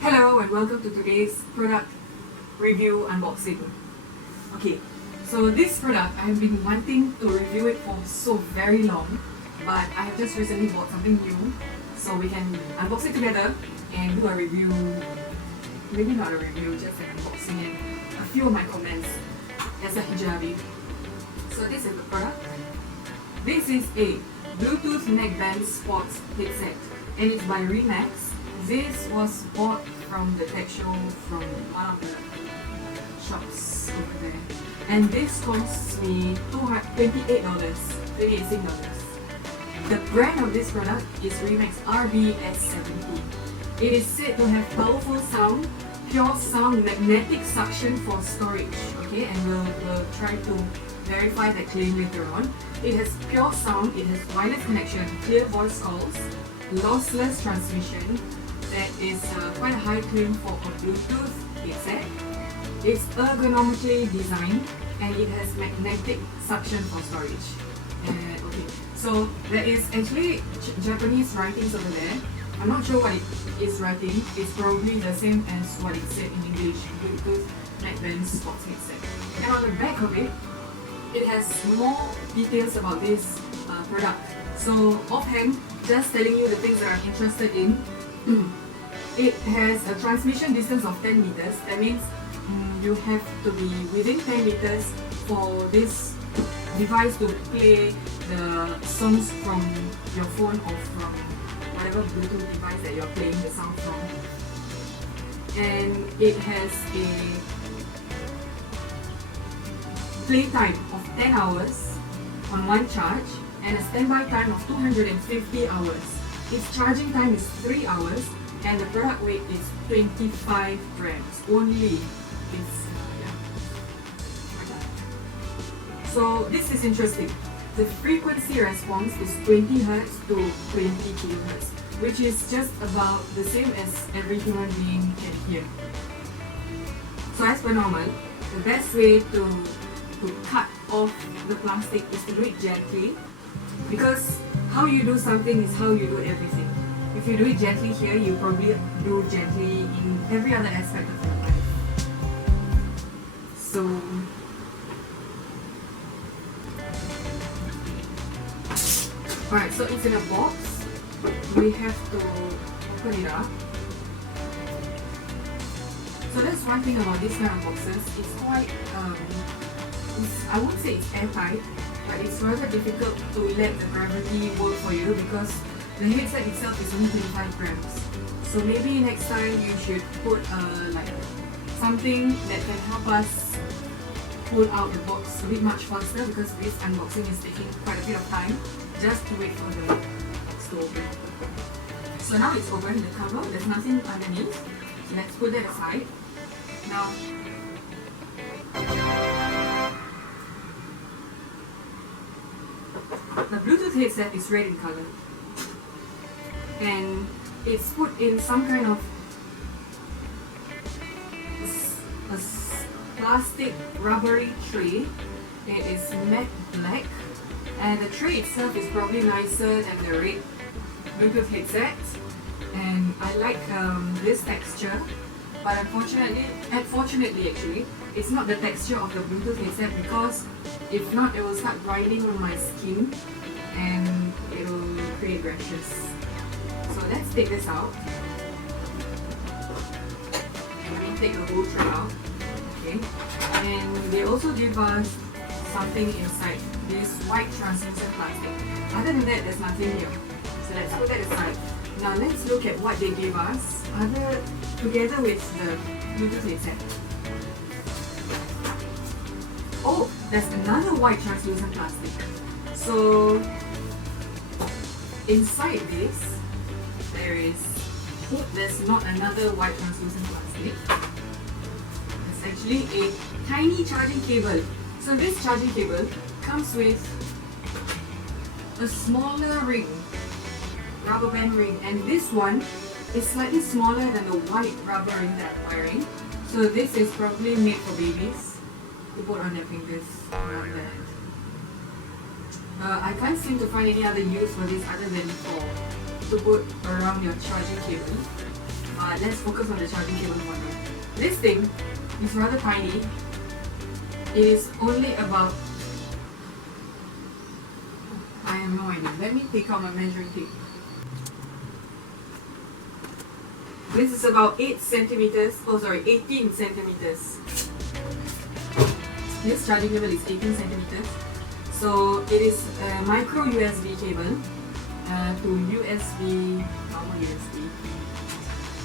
Hello and welcome to today's product review unboxing. Okay, so this product I have been wanting to review it for so very long, but I have just recently bought something new, so we can unbox it together and do a review. Maybe not a review, just an unboxing and a few of my comments as a hijabi. So this is the product. This is a Bluetooth neckband sports headset and it's by Remax. This was bought from the tech show from one of the shops over there. And this costs me $28, $28. The brand of this product is Remax RBS70. It is said to have powerful sound, pure sound, magnetic suction for storage. Okay, and we'll try to verify that claim later on. It has pure sound, it has wireless connection, clear voice calls, lossless transmission. That is quite a high claim for a Bluetooth headset. It's ergonomically designed and it has magnetic suction for storage. Okay, so there is actually Japanese writings over there. I'm not sure what it is writing. It's probably the same as what it said in English, Bluetooth neckband sports headset. And on the back of it, it has more details about this product. So offhand, just telling you the things that I'm interested in. It has a transmission distance of 10 meters. That means you have to be within 10 meters for this device to play the songs from your phone or from whatever Bluetooth device that you're playing the sound from. And it has a play time of 10 hours on one charge and a standby time of 250 hours. Its charging time is 3 hours and the product weight is 25 grams only. So this is interesting. The frequency response is 20 Hz to 20 kHz, which is just about the same as every human being can hear. So as per normal, the best way to cut off the plastic is to do it gently, because how you do something is how you do everything. If you do it gently here, you probably do gently in every other aspect of your life. So alright, so it's in a box. We have to open it up. So that's one thing about this kind of boxes. It's quite, I won't say it's airtight, but it's rather difficult to let the gravity work for you because the headset itself is only 25 grams. So maybe next time you should put like something that can help us pull out the box a bit much faster, because this unboxing is taking quite a bit of time just to wait for the box to open. So now it's open, the cover, there's nothing underneath. So let's put that aside. Now, the Bluetooth headset is red in color. And it's put in some kind of a plastic rubbery tray. It is matte black, and the tray itself is probably nicer than the red Bluetooth headset. And I like this texture, but unfortunately actually, it's not the texture of the Bluetooth headset, because if not, it will start grinding on my skin and it will create rashes. So let's take this out. Let me take the whole tray out. Okay. And they also give us something inside, this white translucent plastic. Other than that, there's nothing here. So let's put that aside. Now let's look at what they gave us together with the Bluetooth headset. Oh, there's another white translucent plastic. So inside this, there's not another white translucent plastic. It's actually a tiny charging cable. So this charging cable comes with a smaller ring, rubber band ring, and this one is slightly smaller than the white rubber ring that I'm wearing. So this is probably made for babies to put on their fingers around their hand. I can't seem to find any other use for this other than to put around your charging cable. but let's focus on the charging cable for now. This thing is rather tiny. It is only about, I have no idea. Let me take out my measuring tape. This is about 8 centimeters, 18 centimeters. This charging cable is 18 centimeters. So it is a micro USB cable to USB, normal USB.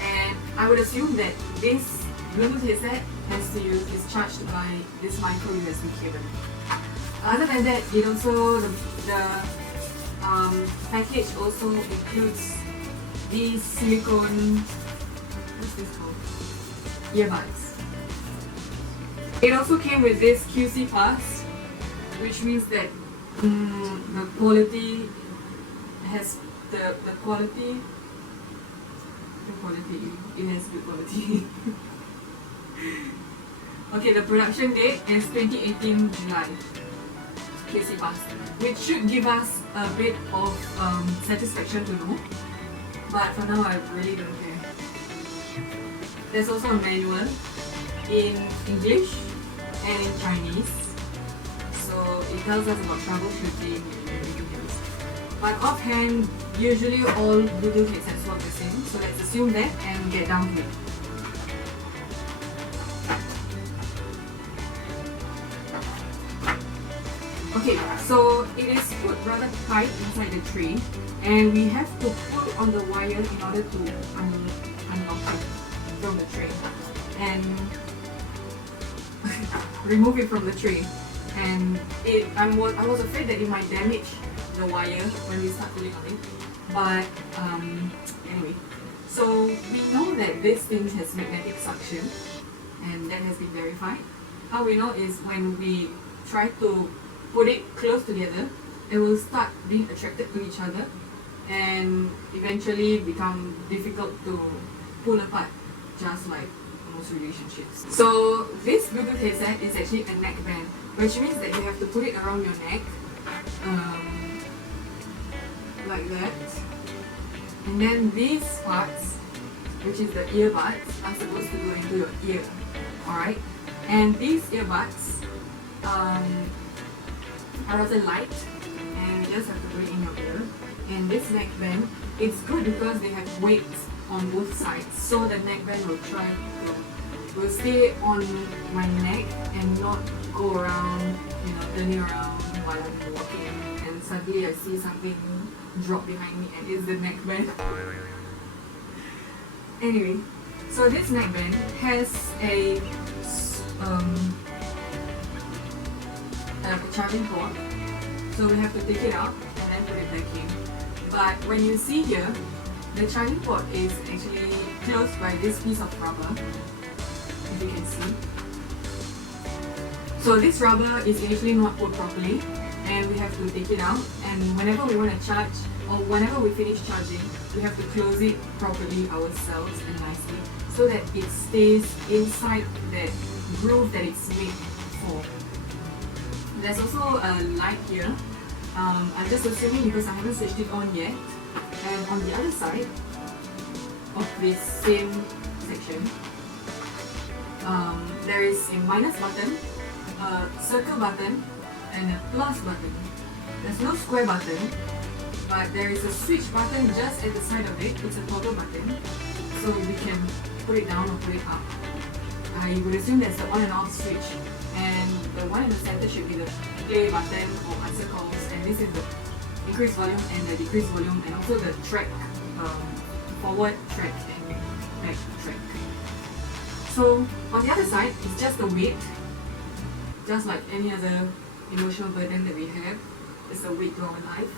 And I would assume that this Bluetooth headset is charged by this micro USB cable. Other than that, it also, the package also includes these silicone, what's this called? Earbuds. It also came with this QC pass, which means that the quality has the quality, it has good quality. Okay, the production date is 2018 July. QC pass, which should give us a bit of satisfaction to know. But for now, I really don't care. There's also a manual in English and in Chinese. So it tells us about troubleshooting and everything else. But offhand, usually all Bluetooth headsets work the same. So let's assume that and get down to it. Okay, so it is put rather tight inside the tray, and we have to pull on the wire in order to unlock it from the tray and remove it from the tray. And I was afraid that it might damage the wire when we start pulling on it. But anyway, so we know that this thing has magnetic suction, and that has been verified. How we know is when we try to put it close together, it will start being attracted to each other and eventually become difficult to pull apart, just like most relationships. So this Bluetooth headset is actually a neck band, which means that you have to put it around your neck, like that. And then these parts, which is the earbuds, are supposed to go into your ear, alright? And these earbuds are rather light, and you just have to put it in your ear. And this neckband, it's good because they have weights on both sides, so the neckband will stay on my neck and not go around, turning around while I'm walking, and suddenly I see something drop behind me and it's the neckband. Anyway, so this neckband has a charging port, so we have to take it out and then put it back in. But when you see here, the charging port is actually closed by this piece of rubber, if you can see. So this rubber is actually not put properly, and we have to take it out, and whenever we want to charge or whenever we finish charging, we have to close it properly ourselves and nicely so that it stays inside that groove that it's made for. There's also a light here. I'm just assuming because I haven't switched it on yet. And on the other side of this same section, there is a minus button, a circle button, and a plus button. There's no square button, but there is a switch button just at the side of it. It's a toggle button, so we can put it down or put it up. I would assume that's the on and off switch, and the one in the center should be the play button or answer calls, and this is the increase volume and the decrease volume, and also the track, forward track and back track. So on the other side, it's just the weight, just like any other emotional burden that we have. It's the weight to our life,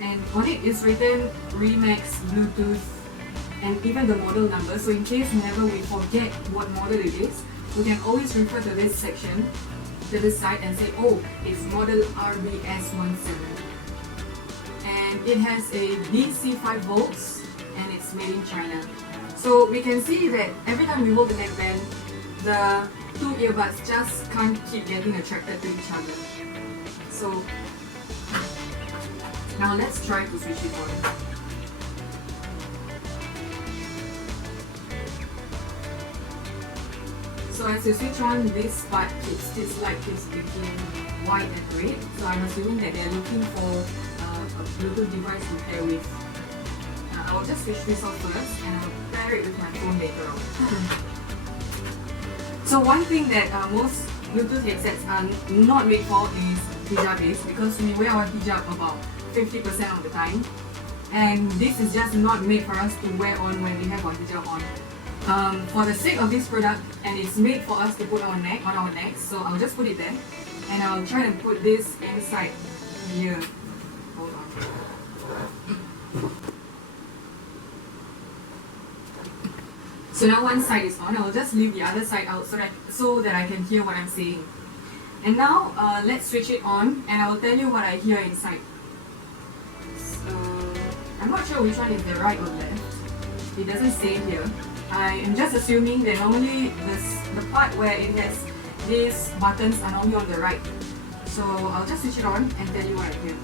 and on it is written Remax Bluetooth and even the model number. So in case whenever we forget what model it is, we can always refer to this section, to this side, and say, oh, it's model RBS17. And it has a DC 5 volts and it's made in China. So we can see that every time we hold the neckband, the two earbuds just can't keep getting attracted to each other. So now let's try to switch it on. So as you switch on this part, this light is blinking white and red. So I'm assuming that they're looking for a Bluetooth device to pair with. I'll just switch this off first and I'll pair it with my phone later on. So one thing that most Bluetooth headsets are not made for is Hijabis, because we wear our hijab about 50% of the time, and this is just not made for us to wear on when we have our hijab on. For the sake of this product, and it's made for us to put on our necks, so I'll just put it there, and I'll try and put this inside here. Hold on. So now one side is on. I'll just leave the other side out so that I can hear what I'm saying. And now let's switch it on, and I will tell you what I hear inside. So I'm not sure which one is the right or left. It doesn't say here. I am just assuming that normally the part where it has these buttons are normally on the right. So I'll just switch it on and tell you what I hear.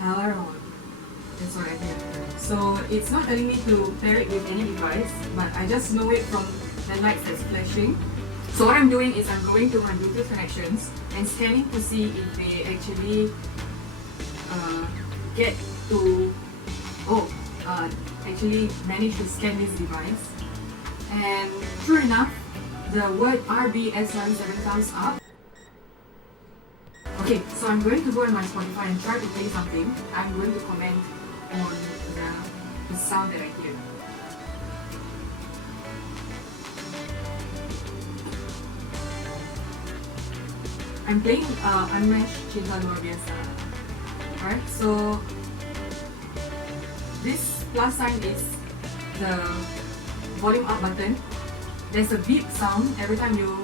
Hello. That's what I hear. So it's not telling me to pair it with any device, but I just know it from the lights that's flashing. So what I'm doing is I'm going to my Bluetooth connections and scanning to see if they actually actually manage to scan this device. And true enough, the word RBS77 comes up. Okay, so I'm going to go on my Spotify and try to play something. I'm going to comment on the sound that I hear. I'm playing Unmatched Cinta Luar Biasa. Alright, so this plus sign is the volume up button. There's a beep sound every time you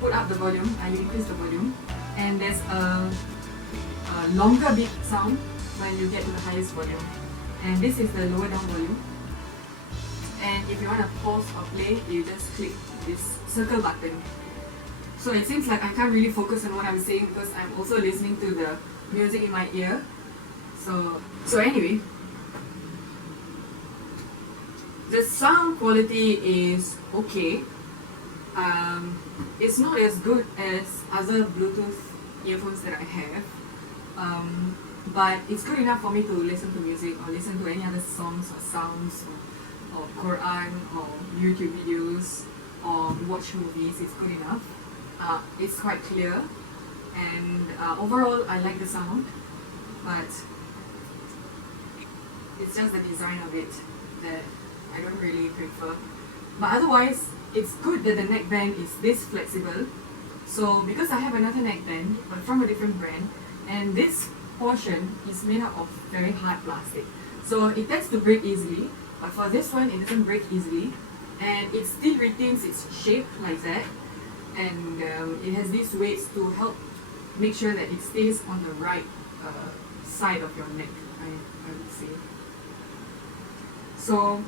put up the volume and you increase the volume. And there's a longer beep sound when you get to the highest volume. And this is the lower down volume. And if you want to pause or play, you just click this circle button. So it seems like I can't really focus on what I'm saying because I'm also listening to the music in my ear. So anyway, the sound quality is okay. It's not as good as other Bluetooth earphones that I have, but it's good enough for me to listen to music or listen to any other songs or sounds or Quran or YouTube videos or watch movies. It's good enough. It's quite clear, and overall I like the sound, but it's just the design of it that I don't really prefer. But otherwise, it's good that the neckband is this flexible. So because I have another neckband, but from a different brand, and this portion is made up of very hard plastic. So it tends to break easily, but for this one, it doesn't break easily. And it still retains its shape like that. And it has these weights to help make sure that it stays on the right side of your neck, I would say. So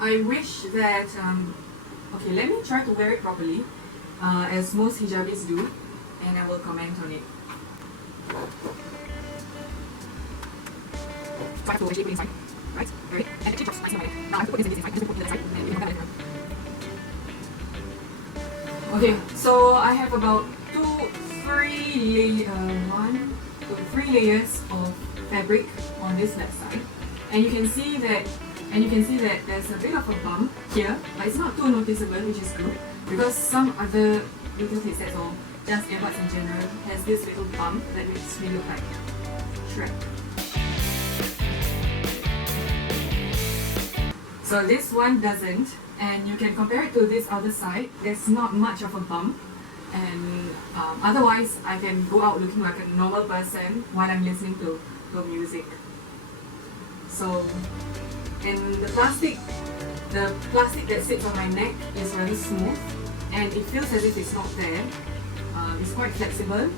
I wish that, okay, let me try to wear it properly, as most hijabis do, and I will comment on it. Try to actually put inside, right? Right? And it actually drops nicely on my neck. Now I have to put this inside, just put it to the side, and you can have that. Okay, so I have about 3 layers of fabric on this left side, and you can see that there's a bit of a bump here, but it's not too noticeable, which is good, because some other Bluetooth headsets or just earbuds in general has this little bump that makes me look like Shrek. So this one doesn't, and you can compare it to this other side. There's not much of a bump, and otherwise I can go out looking like a normal person while I'm listening to music. So, and the plastic that sits on my neck is very smooth, and it feels as if it's not there. It's quite flexible,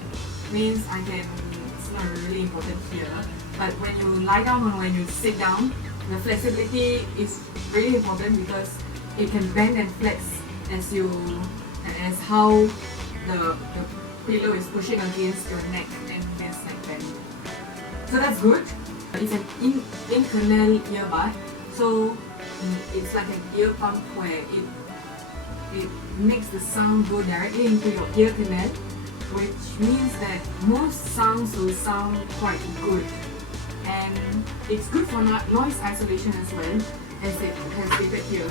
means it's not really important here, but when you lie down or when you sit down, the flexibility is really important because it can bend and flex as how the pillow is pushing against your neck and this neckband. So that's good. It's an in-canal earbud. So it's like an ear pump where it makes the sound go directly into your ear canal, which means that most sounds will sound quite good. And it's good for noise isolation as well, as it has stated here.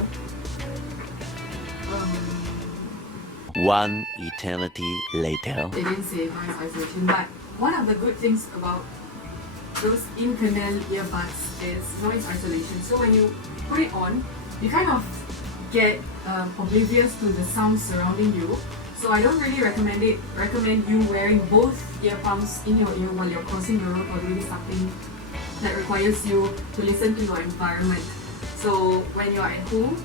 One eternity later. They didn't say noise isolation, but one of the good things about those in-canal earbuds is noise isolation. So when you put it on, you kind of get oblivious to the sounds surrounding you. So I don't really recommend you wearing both ear pumps in your ear while you're crossing the road or doing something that requires you to listen to your environment. So when you're at home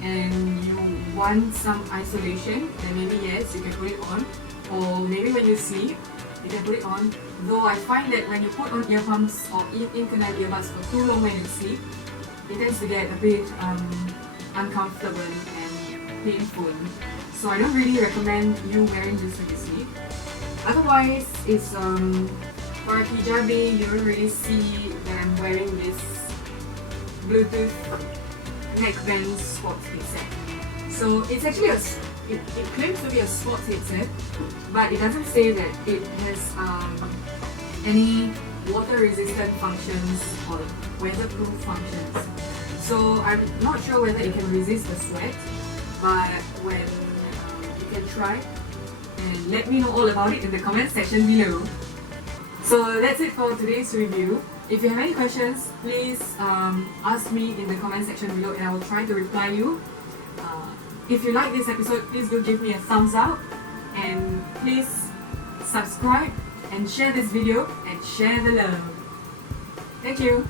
and you want some isolation, then maybe yes, you can put it on. Or maybe when you sleep, you can put it on. Though I find that when you put on ear pumps or in-canal earbuds for too long when you sleep, it tends to get a bit uncomfortable and painful. So I don't really recommend you wearing this when you sleep. Otherwise, it's for a hijabi, you don't really see that I'm wearing this Bluetooth neckband sports headset. So it's actually it claims to be a sports headset, but it doesn't say that it has any water resistant functions or weatherproof functions. So I'm not sure whether it can resist the sweat, but when you can try and let me know all about it in the comment section below. So that's it for today's review. If you have any questions, please ask me in the comment section below and I will try to reply you. If you like this episode, please do give me a thumbs up and please subscribe and share this video and share the love. Thank you.